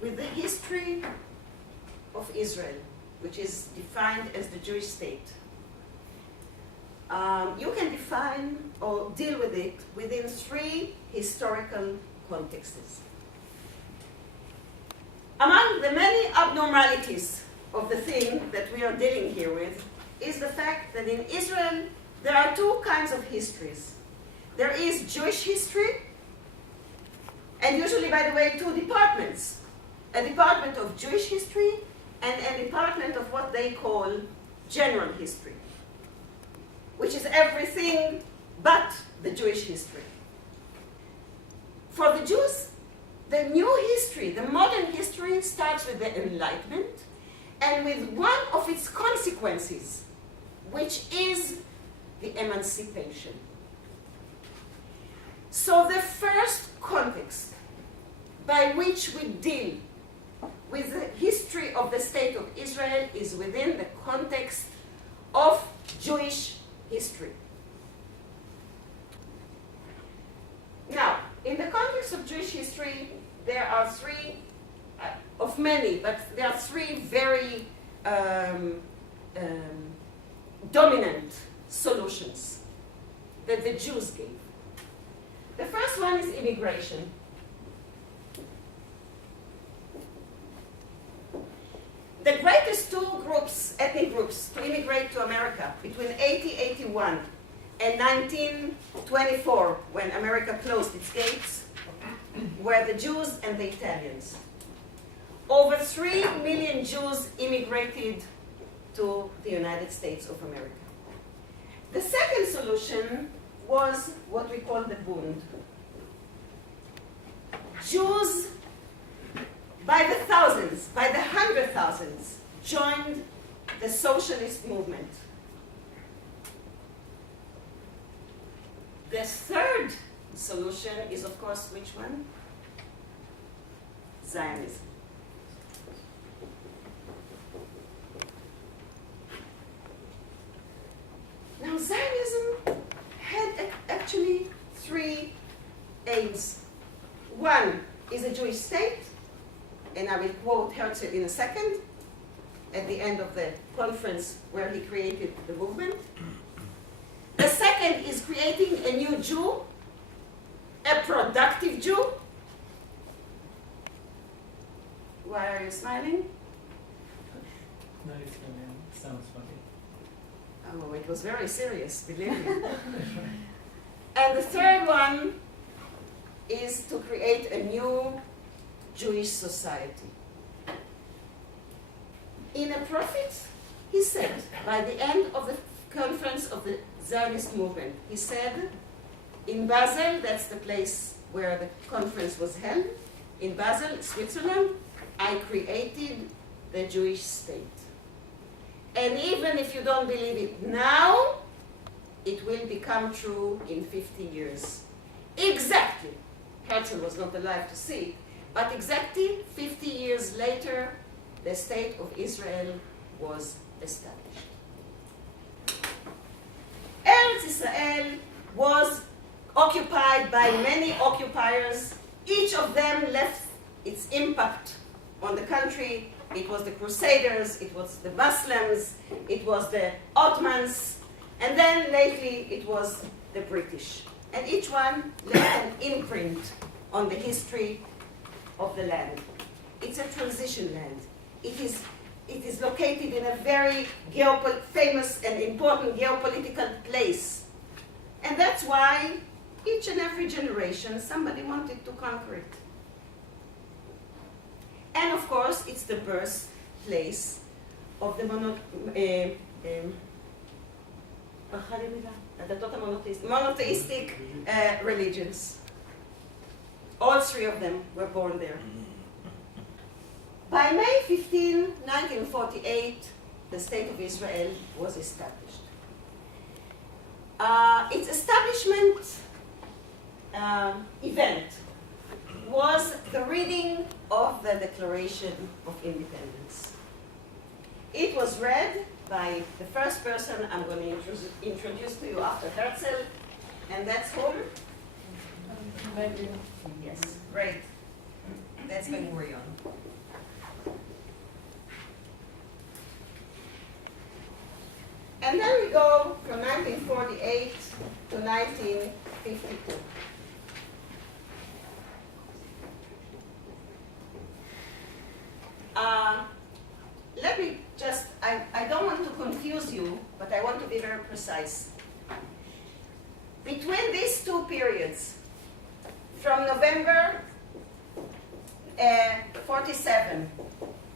with the history of Israel, which is defined as the Jewish state, you can define or deal with it within three historical contexts. Among the many abnormalities of the thing that we are dealing here with is the fact that in Israel there are two kinds of histories. There is Jewish history, and usually, by the way, two departments. A department of Jewish history and a department of what they call general history, which is everything but the Jewish history. For the Jews, the new history, the modern history, starts with the Enlightenment and with one of its consequences, which is the emancipation. So the first context by which we deal with the history of the state of Israel is within the context of Jewish history. Now, in the context of Jewish history, there are three, of many, but there are three very dominant solutions that the Jews gave. The first one is immigration. The greatest two groups, ethnic groups, to immigrate to America between 1881 and 1924, when America closed its gates, were the Jews and the Italians. Over 3 million Jews immigrated to the United States of America. The second solution was what we call the Bund. Jews, by the thousands, by the 100,000s, joined the socialist movement. The third solution is, of course, which one? Zionism. Now, Zionism had actually three aims. One is a Jewish state, and I will quote Herzl in a second, at the end of the conference where he created the movement. The second is creating a new Jew, a productive Jew. Why are you smiling? No, it's funny. Sounds funny. Oh, it was very serious, believe me. And the third one is to create a new Jewish society. In a prophet, he said, by the end of the conference of the Zionist movement, he said, in Basel, that's the place where the conference was held, in Basel, Switzerland, I created the Jewish state. And even if you don't believe it now, it will become true in 50 years. Exactly. Herzl was not alive to see it, but exactly 50 years later, the state of Israel was established. Eretz Israel was occupied by many occupiers. Each of them left its impact on the country. It was the Crusaders, it was the Muslims, it was the Ottomans, and then lately it was the British. And each one left an imprint on the history of the land. It's a transition land. It is located in a very famous and important geopolitical place. And that's why each and every generation, somebody wanted to conquer it. And of course, it's the birthplace of the monotheistic religions. All three of them were born there. By May 15, 1948, the State of Israel was established. Its establishment event was the reading of the Declaration of Independence. It was read by the first person I'm going to introduce to you after Herzl, and that's whom? Ben-Gurion. Yes, great. That's against Ben-Gurion. And then we go from 1948 to 1952. Let me just, I don't want to confuse you, but I want to be very precise. Between these two periods, from November 47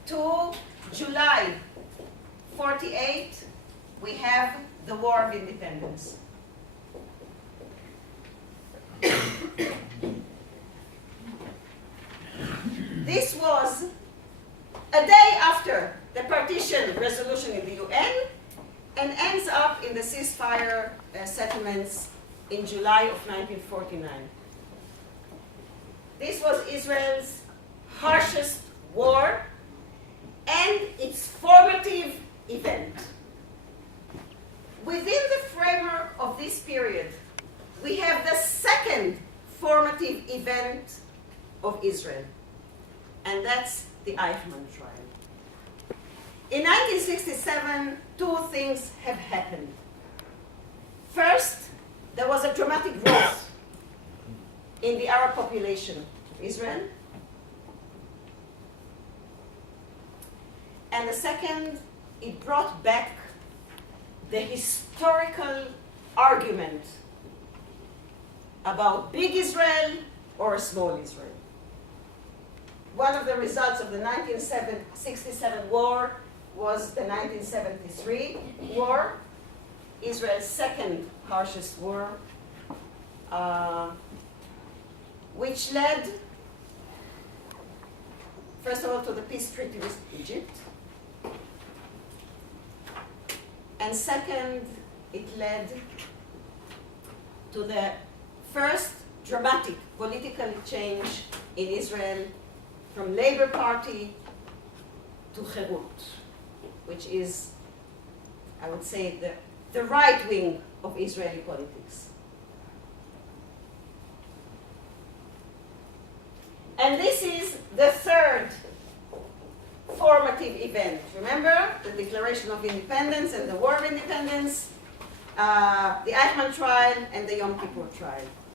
to July 48, we have the War of Independence. This was a day after the partition resolution in the UN and ends up in the ceasefire settlements in July of 1949. This was Israel's harshest war and its formative event. Within the framework of this period, we have the second formative event of Israel, and that's the Eichmann trial. In 1967, two things have happened. First, there was a dramatic growth in the Arab population of Israel. And the second, it brought back the historical argument about big Israel or small Israel. One of the results of the 1967 war was the 1973 war, Israel's second harshest war, which led, first of all, to the peace treaty with Egypt, and second, it led to the first dramatic political change in Israel from Labour Party to Cherut, which is, I would say, the right wing of Israeli politics. And this is the third formative event. Remember the Declaration of Independence and the War of Independence, the Eichmann trial, and the Yom Kippur trial.